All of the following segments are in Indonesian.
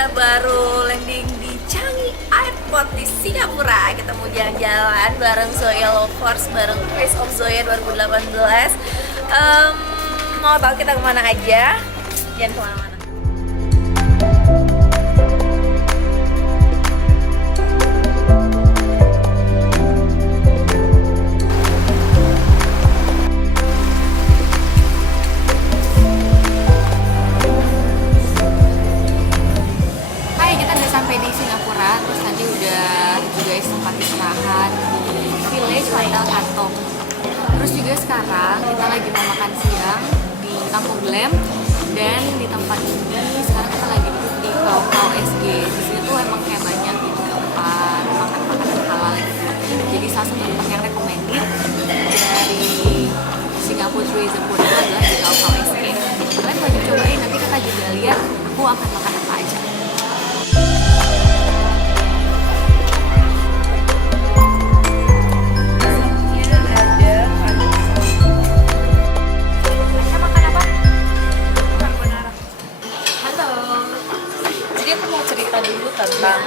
kita baru landing di Changi Airport di Singapura. Kita mau jalan-jalan bareng Zoya Lovers, bareng Face of Zoya 2018. Mau tahu kita kemana aja? Jangan kemana-mana. Sampai di Singapura, terus tadi udah juga sempat istirahat di village Hotel Katong. Terus juga sekarang kita lagi mau makan siang di Kampung Glam, dan di tempat ini sekarang kita lagi duduk di Kau SG. Di sini tuh emang kayak banyak gitu tempat makan makanan halal gitu. Jadi salah satu tempat yang recommended dari Singapore Tourism Board itu adalah di Kau SG. Kalian wajib cobain, nanti kita juga lihat aku akan makan apa aja. Tentang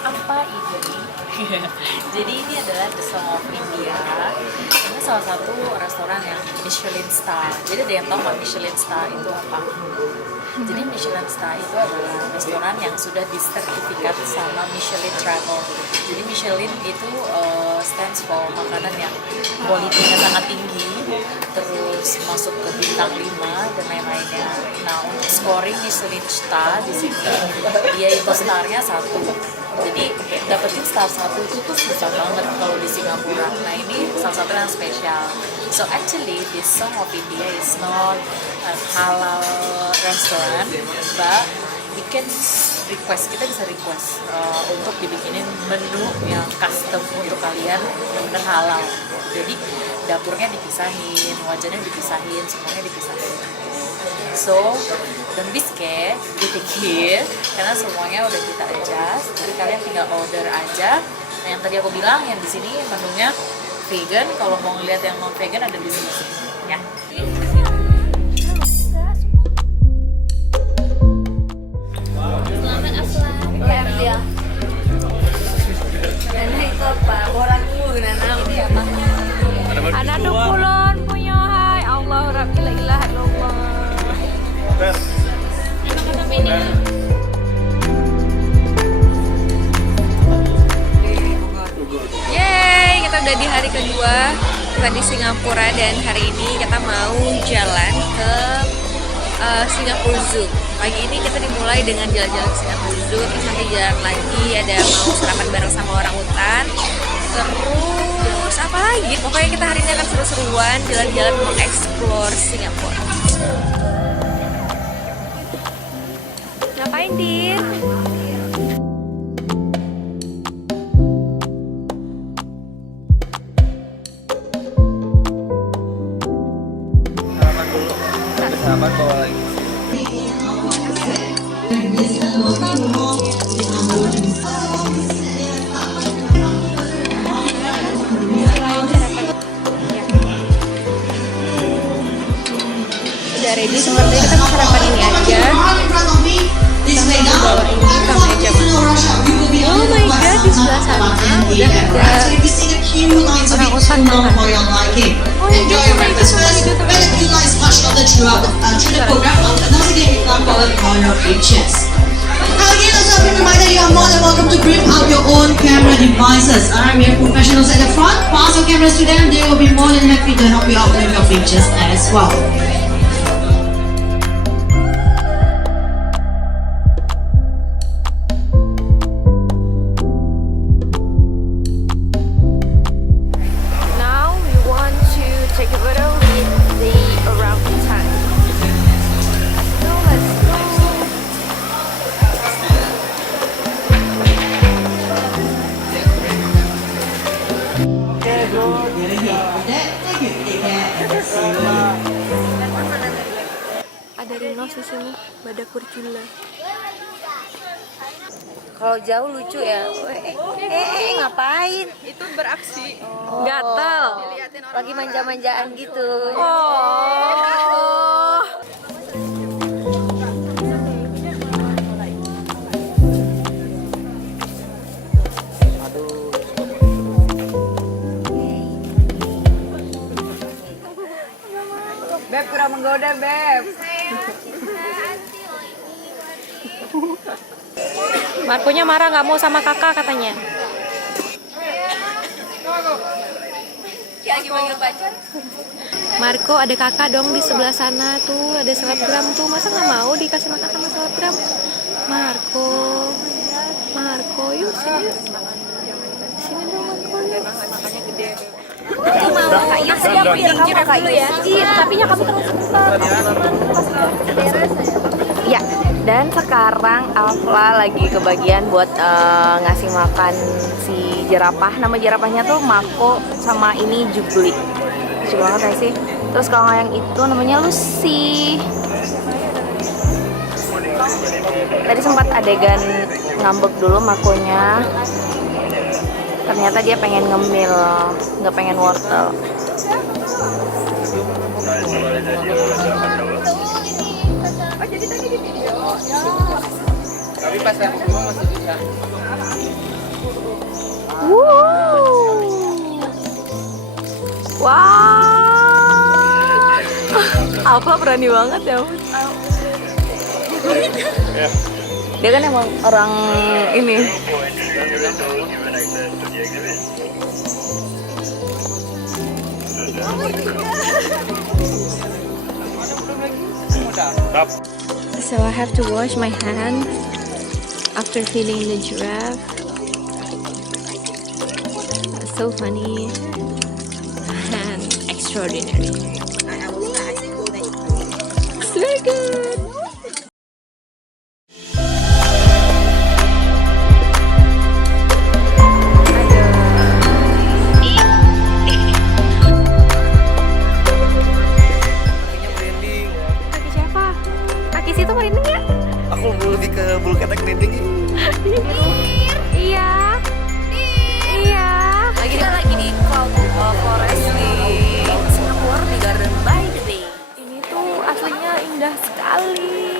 apa ini? Jadi ini adalah The Song of India. Ini salah satu restoran yang Michelin Star. Jadi ada yang tahu nggak Michelin Star itu apa? Jadi Michelin Star itu adalah restoran yang sudah disertifikat sama Michelin Travel. Jadi Michelin itu stands for makanan yang kualitasnya sangat tinggi, terus masuk ke bintang 5 dan lain-lainnya. Nah, untuk scoring Michelin Star di sini dia itu starnya 1. Jadi dapetin star 1 itu tuh susah banget kalau di Singapura. Nah, ini salah satu yang spesial. So actually this Song of India is not a halal restaurant, but you can request, kita bisa request untuk dibikinin menu yang custom untuk kalian yang benar halal. Jadi dapurnya dipisahin, wajannya dipisahin, semuanya dipisahin. So don't be scared, be here, karena semuanya udah kita adjust. Jadi kalian tinggal order aja. Nah, yang tadi aku bilang yang di sini menunya vegan. Kalau mau ngeliat yang non vegan ada di sini ya. Selamat aslan. Ya. Ini itu apa? Orangmu nana ini apa? Anak dukulon punya hai Allah rabbil ilaha illallah. Yeay, kita udah di hari kedua kita di Singapura, dan hari ini kita mau jalan ke Singapore Zoo. Pagi ini kita dimulai dengan jalan-jalan ke Singapore Zoo, terus nanti jalan lagi ada mau sarapan bareng sama orang hutan. Terus apa lagi? Pokoknya kita hari ini akan seru-seruan jalan-jalan mengeksplor Singapura. Ngapain, Din? Sarapan dulu. Ada sarapan bawa lagi. Udah ready, sepertinya kita mau sarapan ini aja. Kita mau bawa ini ke meja makan. Oh my god, di sebelah sana udah ada orang utan makan. Oh ya, dia cuma itu semua hidup Now again, also a reminder, you are more than welcome to grip out your own camera devices. Alright, we have professionals at the front. Pass your cameras to them. They will be more than happy to help you out with your pictures as well. Now we want to take a photo with the orangutan. Let's go. Ada rhinos di sini, badak bercula. Kalau jauh lucu ya. Ngapain? Itu beraksi. Gatal. Lagi manja-manjaan gitu. Oh. udah Beb. Marconya marah nggak mau sama kakak katanya. Lagi manggil pacar. Marco ada kakak dong di sebelah sana tuh, ada selebgram tuh, masa nggak mau dikasih makan sama selebgram? Marco, yuk sini, sini dong Marco yuk. Aku mau kayak tadi aku pinggir dulu ya. Iya, tapi ya kamu terus sebentar. Ya, dan sekarang Afla lagi kebagian buat ngasih makan si jerapah. Nama jerapahnya tuh Mako sama ini Jubli. Lucu banget ya sih. Terus kalau yang itu namanya Lucy. Tadi sempat adegan ngambek dulu Makonya. Ternyata dia pengen ngemil, nggak pengen wortel. Tapi pas yang kedua masih bisa. Wah, apa berani banget ya? Dia kan emang orang ini. So I have to wash my hands after feeding the giraffe. So funny and extraordinary. It's very good. Branding. Kaki siapa? Kaki situ merinding ya? Aku lebih ke bulu ketek branding. Iya. Iya. Kita lagi di Cloud Forest di Singapura di Garden by the Bay. Ini tuh aslinya indah sekali.